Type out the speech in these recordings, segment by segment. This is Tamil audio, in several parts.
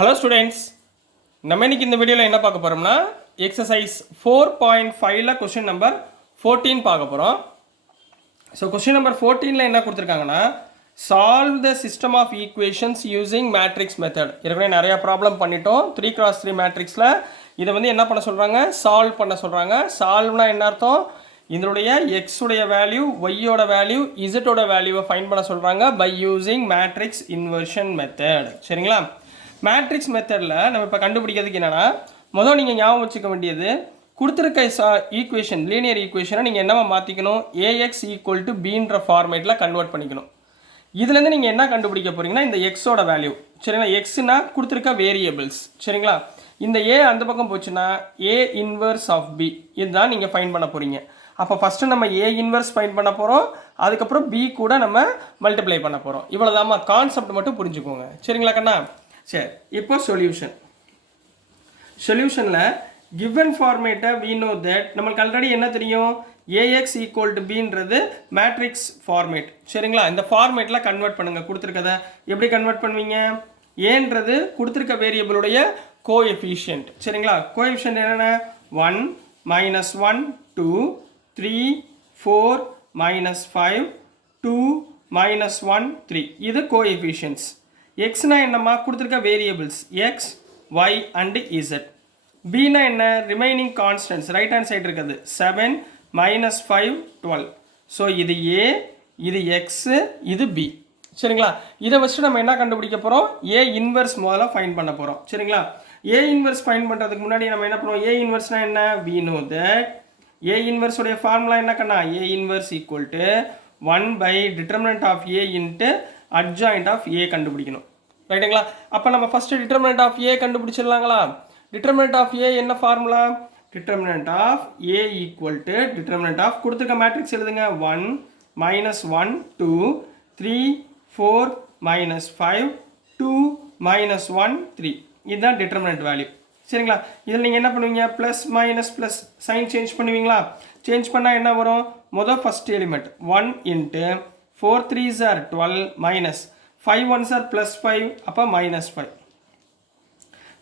ஹலோ ஸ்டூடெண்ட்ஸ், நம்ம இன்னைக்கு இந்த வீடியோவில் என்ன பார்க்க போகிறோம்னா எக்ஸசைஸ் 4.5ல கொஸ்டின் நம்பர் 14 பார்க்க போகிறோம். ஸோ கொஸ்டின் நம்பர் 14ல் என்ன கொடுத்துருக்காங்கன்னா, solve the system of equations using matrix method. ஏற்கனவே நிறையா ப்ராப்ளம் பண்ணிட்டோம் 3x3 மேட்ரிக்ஸில். இதை வந்து என்ன பண்ண சொல்கிறாங்க, சால்வ் பண்ண சொல்கிறாங்க. சால்வ்னா என்ன அர்த்தம், இதனுடைய எக்ஸுடைய வேல்யூ, ஒய்யோட வேல்யூ, இசட்டோட வேல்யூவை ஃபைண்ட் பண்ண சொல்கிறாங்க by using matrix inversion method. சரிங்களா? மேட்ரிக்ஸ் மெத்தடில் நம்ம இப்போ கண்டுபிடிக்கிறதுக்கு என்னென்னா, முதல் நீங்கள் ஞாபகம் வச்சுக்க வேண்டியது, கொடுத்துருக்க ஈக்குவேஷன், லீனியர் ஈக்குவேஷனை நீங்கள் என்னவா மாற்றிக்கணும், ஏஎக்ஸ் ஈக்குவல் டு பின்ற ஃபார்மேட்டில் கன்வெர்ட் பண்ணிக்கணும். இதுலேருந்து நீங்கள் என்ன கண்டுபிடிக்க போகிறீங்கன்னா, இந்த எக்ஸோட வேல்யூ. சரிங்களா? எக்ஸ்னா கொடுத்துருக்க வேரியபிள்ஸ். சரிங்களா? இந்த ஏ அந்த பக்கம் போச்சுன்னா ஏ இன்வர்ஸ் ஆஃப் பி, இதுதான் நீங்கள் ஃபைண்ட் பண்ண போகிறீங்க. அப்போ ஃபஸ்ட்டு நம்ம ஏ இன்வர்ஸ் ஃபைண்ட் பண்ண போகிறோம், அதுக்கப்புறம் பி கூட நம்ம மல்டிப்ளை பண்ண போகிறோம். இவ்வளோதாம்மா, கான்செப்ட் மட்டும் புரிஞ்சுக்கோங்க. சரிங்களா கண்ணா? சரி, இப்போ சொல்யூஷனில் கிவன் ஃபார்மேட்டை we know that நம்மளுக்கு ஆல்ரெடி என்ன தெரியும், ஏஎக்ஸ் ஈக்குவல் டு பின்றது மேட்ரிக்ஸ் ஃபார்மேட். சரிங்களா? இந்த ஃபார்மேட்டில் கன்வெர்ட் பண்ணுங்கள். கொடுத்துருக்கதை எப்படி கன்வெர்ட் பண்ணுவீங்க, ஏன்றது கொடுத்துருக்க வேரியபிளுடைய கோஎஃபிஷியன்ட். சரிங்களா? கோஎஃபிஷியன்ட் என்னென்ன, 1 -1 2 3 4 -5 2 -1 3. இது கோஎஃபிஷியன்ட்ஸ். எக்ஸ்னா என்னம்மா, கொடுத்துருக்க variables x, y and z. பின்னா என்ன, remaining constants, right hand side இருக்குது 7 -5 12. ஸோ இது ஏ, இது எக்ஸு, இது பி. சரிங்களா? இதை வச்சு நம்ம என்ன கண்டுபிடிக்க போகிறோம், ஏ இன்வர்ஸ் முதல்ல ஃபைண்ட் பண்ண போகிறோம். சரிங்களா? ஏ இன்வர்ஸ் ஃபைண்ட் பண்ணுறதுக்கு முன்னாடி நம்ம என்ன பண்ணுவோம், ஏ இன்வர்ஸ்னால் என்ன, we know that ஏ இன்வர்ஸுடைய ஃபார்முலா என்ன கண்ணா, A inverse equal to 1 by determinant of A into adjoint of A கண்டுபிடிக்கணும். ரைட்டுங்களா? அப்போ நம்ம ஃபஸ்ட்டு டிட்டர்மினன்ட் ஆஃப் ஏ கண்டுபிடிச்சிடலாங்களா? டிட்டர்மினன்ட் ஆஃப் ஏ என்ன formula, determinant of A equal to determinant of கொடுத்துருக்க மேட்ரிக்ஸ் எழுதுங்க, 1 -1 2 3 4 -5 2 -1 3. இதுதான் டிட்டர்மினன்ட் வேல்யூ. சரிங்களா? இதில் நீங்கள் என்ன பண்ணுவீங்க, plus minus plus sign change பண்ணுவீங்களா? சேஞ்ச் பண்ணால் என்ன வரும், மொதல் first element 1 into 4 3s are 12 minus 5 1s are plus 5, அப்போ minus 5.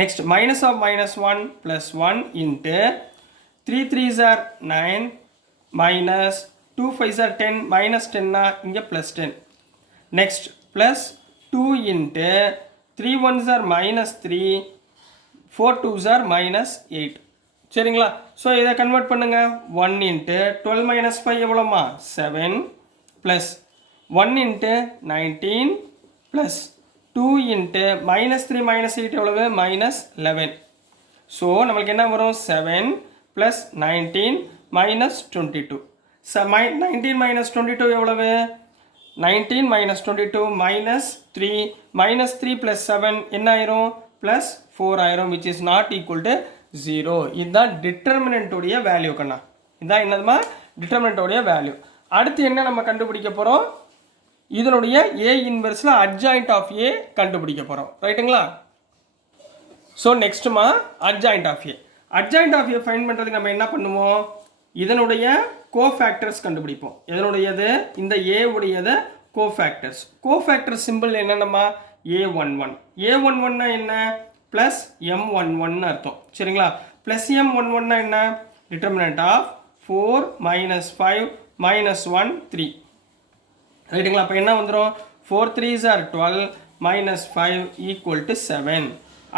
Next minus of -1 plus 1 into 3 3s are 9 minus 2 5s are 10 minus 10னா இங்கே plus 10. Next plus 2 into 3 1s are -3 4 2s are -8. சரிங்களா? ஸோ இதை கன்வெர்ட் பண்ணுங்க, 1 into 12 minus 5 எவ்வளோமா, 7 plus 1 into 19 plus 2 into -3 -8 எவ்வளவு, -11. ஸோ நம்மளுக்கு என்ன வரும், 7 ப்ளஸ் 19 -22. 19 -22 எவ்வளவு, 19 -22 -3 -3 ப்ளஸ் 7 என்ன ஆயிரும், ப்ளஸ் 4 ஆயிரும், which is not equal to 0. இதுதான் டிட்டர்மினன்ட்டுடைய வேல்யூ கண்ணா. இதுதான் என்னதுமா, டிட்டர்மினன்ட்டுடைய வேல்யூ. அடுத்து என்ன நம்ம கண்டுபிடிக்க போகிறோம், இதனுடைய ஏ இன்வெர்ஸில் அட்ஜாயிண்ட் ஆஃப் ஏ கண்டுபிடிக்க போகிறோம். ரைட்டுங்களா? ஸோ நெக்ஸ்ட்டுமா, adjoint of A. Adjoint of A find பண்ணுறதுக்கு நம்ம என்ன பண்ணுவோம், இதனுடைய கோஃபேக்டர்ஸ் கண்டுபிடிப்போம். இதனுடையது இந்த ஏ உடையது கோஃபேக்டர்ஸ். கோஃபேக்டர் சிம்பிள் என்னென்னமா, A11. A11னா என்ன, ப்ளஸ் M11 அர்த்தம். சரிங்களா? ப்ளஸ் M11னா என்ன, டிட்டர்மினன்ட் ஆஃப் 4 -5 -1 3. ரைட்டுங்களா? அப்போ என்ன வந்துடும், 4 3s are 12 -5 ஈக்குவல் டு 7.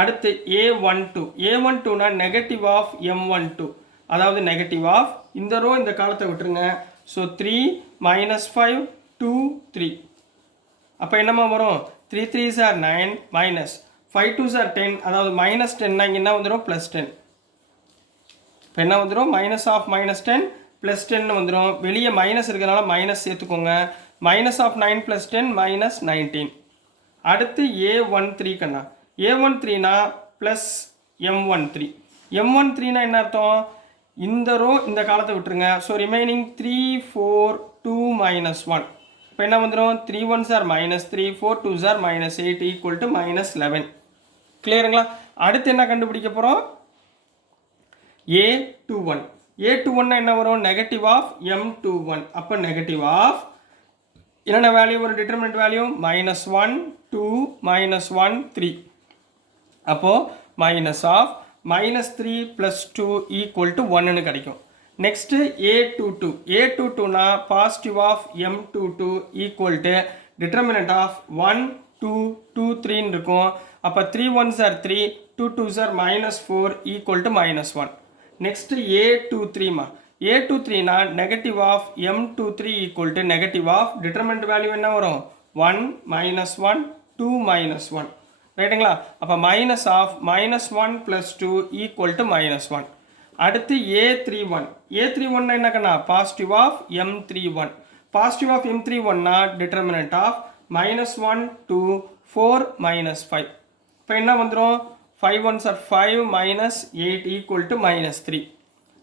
அடுத்து A12. A12னா நெகட்டிவ் ஆஃப் M12, அதாவது நெகட்டிவ் ஆஃப் இந்த ரோ இந்த காலத்தை விட்டுருங்க. ஸோ 3 -5 2 3. அப்போ என்னமா வரும், 3 3s are 9 minus 5 2s are 10, அதாவது -10னா இங்கே என்ன வந்துடும், ப்ளஸ் 10. இப்போ என்ன வந்துடும், மைனஸ் ஆஃப் -10 ப்ளஸ் 10 வந்துடும். வெளியே மைனஸ் இருக்கிறதுனால மைனஸ் சேர்த்துக்கோங்க. Minus of 9 + 10 -19. அடுத்து A13 கண்ணா. A13னா ப்ளஸ் M13. M13னா என்ன அர்த்தம், இந்த ரோ இந்த காலத்தை விட்டுருங்க. So remaining 3 4 2 -1. இப்போ என்ன வந்துடும், 3 1s are -3 4 2s are -8 equal to -11. கிளியருங்களா? அடுத்து என்ன கண்டுபிடிக்க போகிறோம், A21. A21னா என்ன வரும், நெகட்டிவ் ஆஃப் M21. அப்போ நெகட்டிவ் ஆஃப் என்னென்ன வேல்யூ வரும், டிட்டர்மினன்ட் வேல்யூ -1 2 -1 3. அப்போது மைனஸ் ஆஃப் -3 + 2 = 1ன்னு கிடைக்கும். நெக்ஸ்ட்டு A22னா positive of M22 equal to determinant of 1 2 2 3ன்னு இருக்கும். அப்போ 3 1s are 3 2 2s are -4 equal to -1. Next A23மா A23னா negative of M23 equal to negative of determinant value என்ன வரும் 1 -1 2 -1 ரைட்டுங்களா. அப்போ மைனஸ் ஆஃப் -1 + 2 ஈக்குவல் டு -1. அடுத்து A31 என்ன கண்ணா positive of M31 positive of M31னா டிட்டர்மினன்ட் ஆஃப் -1 2 4 -5. இப்போ என்ன வந்துடும் 5 1s are 5 -8 equal to -3.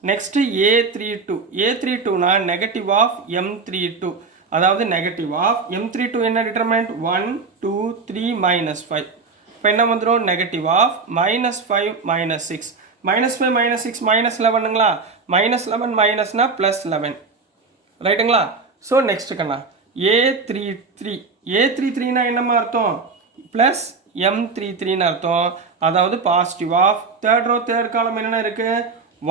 Next A32னா நெகட்டிவ் ஆஃப் M32 அதாவது நெகட்டிவ் ஆஃப் M32 என்ன டிட்டர்மினன்ட் 1 2 3 -5. இப்போ என்ன வந்துடும் நெகட்டிவ் ஆஃப் -5 -6 -5 -6 -11ங்களா -11 மைனஸ்னா +11 ரைட்டுங்களா. ஸோ நெக்ஸ்ட் கண்ணா A33னா என்னம்மா அர்த்தம் ப்ளஸ் M33ன்னு அர்த்தம். அதாவது பாசிட்டிவ் ஆஃப் தேர்ட் காலம் என்னென்ன இருக்குது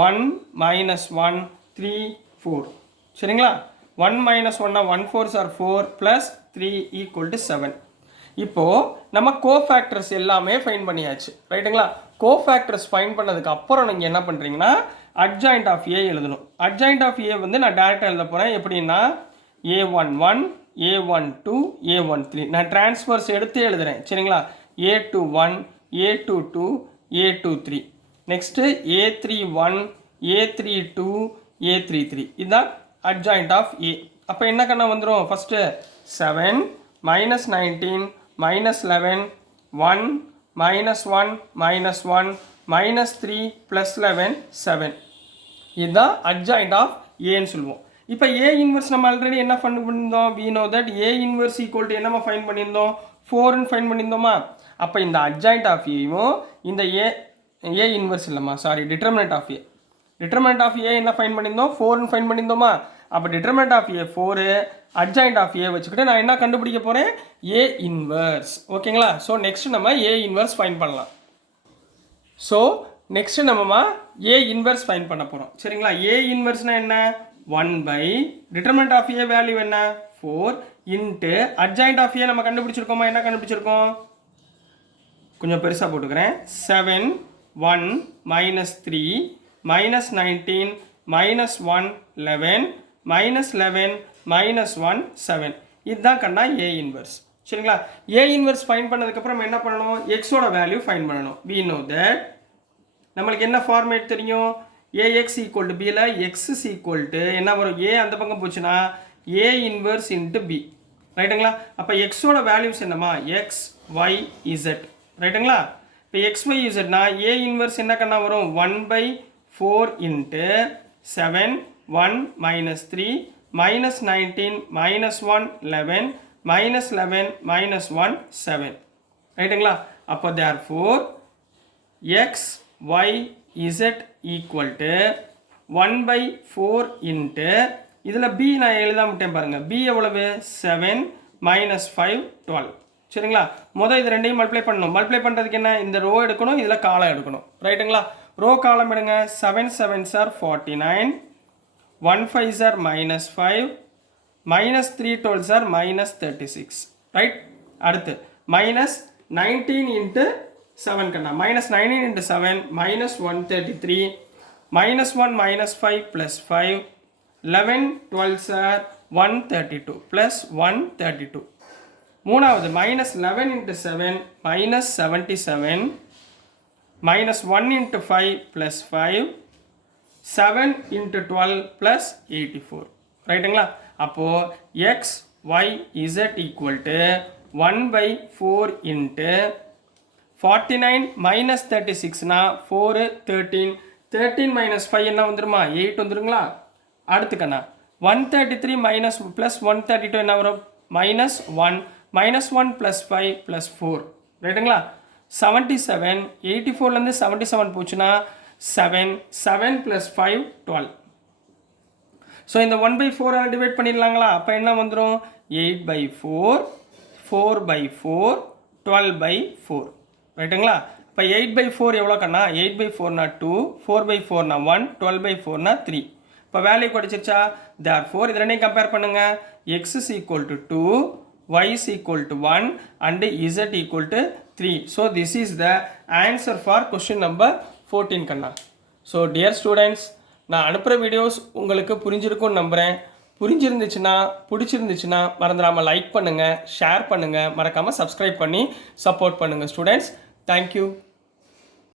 1 -1 3 4 சரிங்களா. 1 -1னா 1 4s are 4 + 3 = 7. இப்போது நம்ம கோஃபேக்டர்ஸ் எல்லாமே ஃபைன் பண்ணியாச்சு ரைட்டுங்களா. கோஃபேக்டர்ஸ் ஃபைன் பண்ணதுக்கு அப்புறம் நீங்கள் என்ன பண்ணுறீங்கன்னா அட்ஜாயிண்ட் ஆஃப் ஏ எழுதணும். அட்ஜாயிண்ட் ஆஃப் ஏ வந்து நான் டேரெக்டாக எழுத போகிறேன். எப்படின்னா A11 A12 A13 நான் டிரான்ஸ்ஃபர்ஸ் எடுத்து எழுதுகிறேன் சரிங்களா. A21 A22 A23 next A31 A32 A33 இதுதான் அட்ஜாயிண்ட் ஆஃப் ஏ. அப்போ என்ன கண்ணா வந்துடும் ஃபஸ்ட்டு 7 -19 -11 1 -1 -1 -3 +11 7 இதுதான் அட்ஜாயிண்ட் ஆஃப் ஏன்னு சொல்லுவோம். இப்போ ஏ இன்வெர்ஸ் நம்ம ஆல்ரெடி என்ன ஃபைன் பண்ணியிருந்தோம் we know that A inverse equal to என்னமா ஃபைன் பண்ணியிருந்தோம் 4ன்னு ஃபைன் பண்ணியிருந்தோமா. அப்போ இந்த அட்ஜாயிண்ட் ஆஃப் ஏயும் இந்த ஏ இன்வெர்ஸ் இல்லைம்மா சாரி டிட்டர்மினன்ட் ஆஃப் ஏ என்ன ஃபைன் பண்ணியிருந்தோம் 4ன்னு ஃபைன் பண்ணியிருந்தோமா. அப்போ determinant of A 4 adjoint of A வச்சுக்கிட்டு நான் என்ன கண்டுபிடிக்க போகிறேன் ஏ இன்வெர்ஸ் ஓகேங்களா. ஸோ நெக்ஸ்ட் நம்ம ஏ இன்வெர்ஸ் ஃபைன் பண்ணலாம். ஸோ நெக்ஸ்ட் நம்ம ஏ இன்வெர்ஸ் ஃபைன் பண்ண போகிறோம் சரிங்களா. ஏ இன்வெர்ஸ்னால் என்ன 1 டிட்டர்மினன்ட் ஆஃப் ஏ வேல்யூ என்ன 4 இன்ட்டு அட்ஜாயிண்ட் ஆஃப் ஏ நம்ம கண்டுபிடிச்சிருக்கோமா. என்ன கண்டுபிடிச்சிருக்கோம் கொஞ்சம் பெருசாக போட்டுக்கிறேன் 7 1 -3 -19 -1 11 -11 -1 7 இதுதான் கண்ணா ஏ இன்வெர்ஸ் சரிங்களா. ஏ இன்வெர்ஸ் ஃபைன் பண்ணதுக்கப்புறம் என்ன பண்ணணும் எக்ஸோட வேல்யூ ஃபைன் பண்ணணும். we know that நம்மளுக்கு என்ன ஃபார்மேட் தெரியும் AX = Bல X = என்ன வரும் ஏ அந்த பக்கம் போச்சுன்னா ஏ இன்வெர்ஸ் இன்ட்டு பி ரைட்டுங்களா. அப்போ எக்ஸோட வேல்யூஸ் என்னம்மா X Y Z ரைட்டுங்களா. இப்போ X Y Zனா ஏ இன்வெர்ஸ் என்ன கண்ணா வரும் 1/4 இன்ட்டு 7 1 -3 -19 -1 11 -11 -1 7 ரைட்டுங்களா. அப்போ therefore X Y Z = 1/4 into இதில் B நான் எழுதாமட்டேன் பாருங்கள். B எவ்வளவு 7 -5 12 சரிங்களா. முதல் இது ரெண்டையும் மல்டிப்ளை பண்ணணும். மல்டிப்ளை பண்ணுறதுக்கு என்ன இந்த ரோ எடுக்கணும் இதில் காலம் எடுக்கணும் ரைட்டுங்களா. ரோ காலம் எடுங்க 7 7s are 49 1 5s are -5 -3 12s are -36 right. அடுத்து -19 into 7 Kanna -19 into 7 -133 -1 -5 +5 11 12s are 132 +132 மூணாவது -11 இன்ட்டு 7 -77 -1 இன்ட்டு 5 +5 7 இன்ட்டு 12 +84 ரைட்டுங்களா. அப்போது X Y Z = 1/4 இன்ட்டு 49 -36னா 4 13 13 -5 என்ன வந்துருமா 8 வந்துருங்களா. அடுத்துக்கண்ணா 133 +132 என்ன வரும் -1 -1 +5 +4 ரைட்டுங்களா. 77 84லேருந்து 77 போச்சுன்னா 7 7 + 5 12. ஸோ இந்த 1/4 டிவைட் பண்ணிடலாங்களா. அப்போ என்ன வந்துடும் 8/4 4/4 12/4 ரைட்டுங்களா? இப்போ 8/4 எவ்வளோ கண்ணா? 8/4னா 2, 4/4னா 1, 12/4னா 3. இப்போ வேல்யூ கிடைச்சிருச்சா? therefore இது ரெண்டையும் கம்பேர் பண்ணுங்க. x is equal to 2, y is equal to 1 and z equal to 3. So this is the answer for question number 14 Kanna. So dear students, நான் அனுப்புகிற வீடியோஸ் உங்களுக்கு புரிஞ்சிருக்கும்னு நம்புகிறேன். பிடிச்சிருந்துச்சுன்னா மறந்துடாமல் லைக் பண்ணுங்கள், ஷேர் பண்ணுங்கள், மறக்காமல் சப்ஸ்கிரைப் பண்ணி சப்போர்ட் பண்ணுங்கள் ஸ்டூடெண்ட்ஸ். தேங்க்யூ.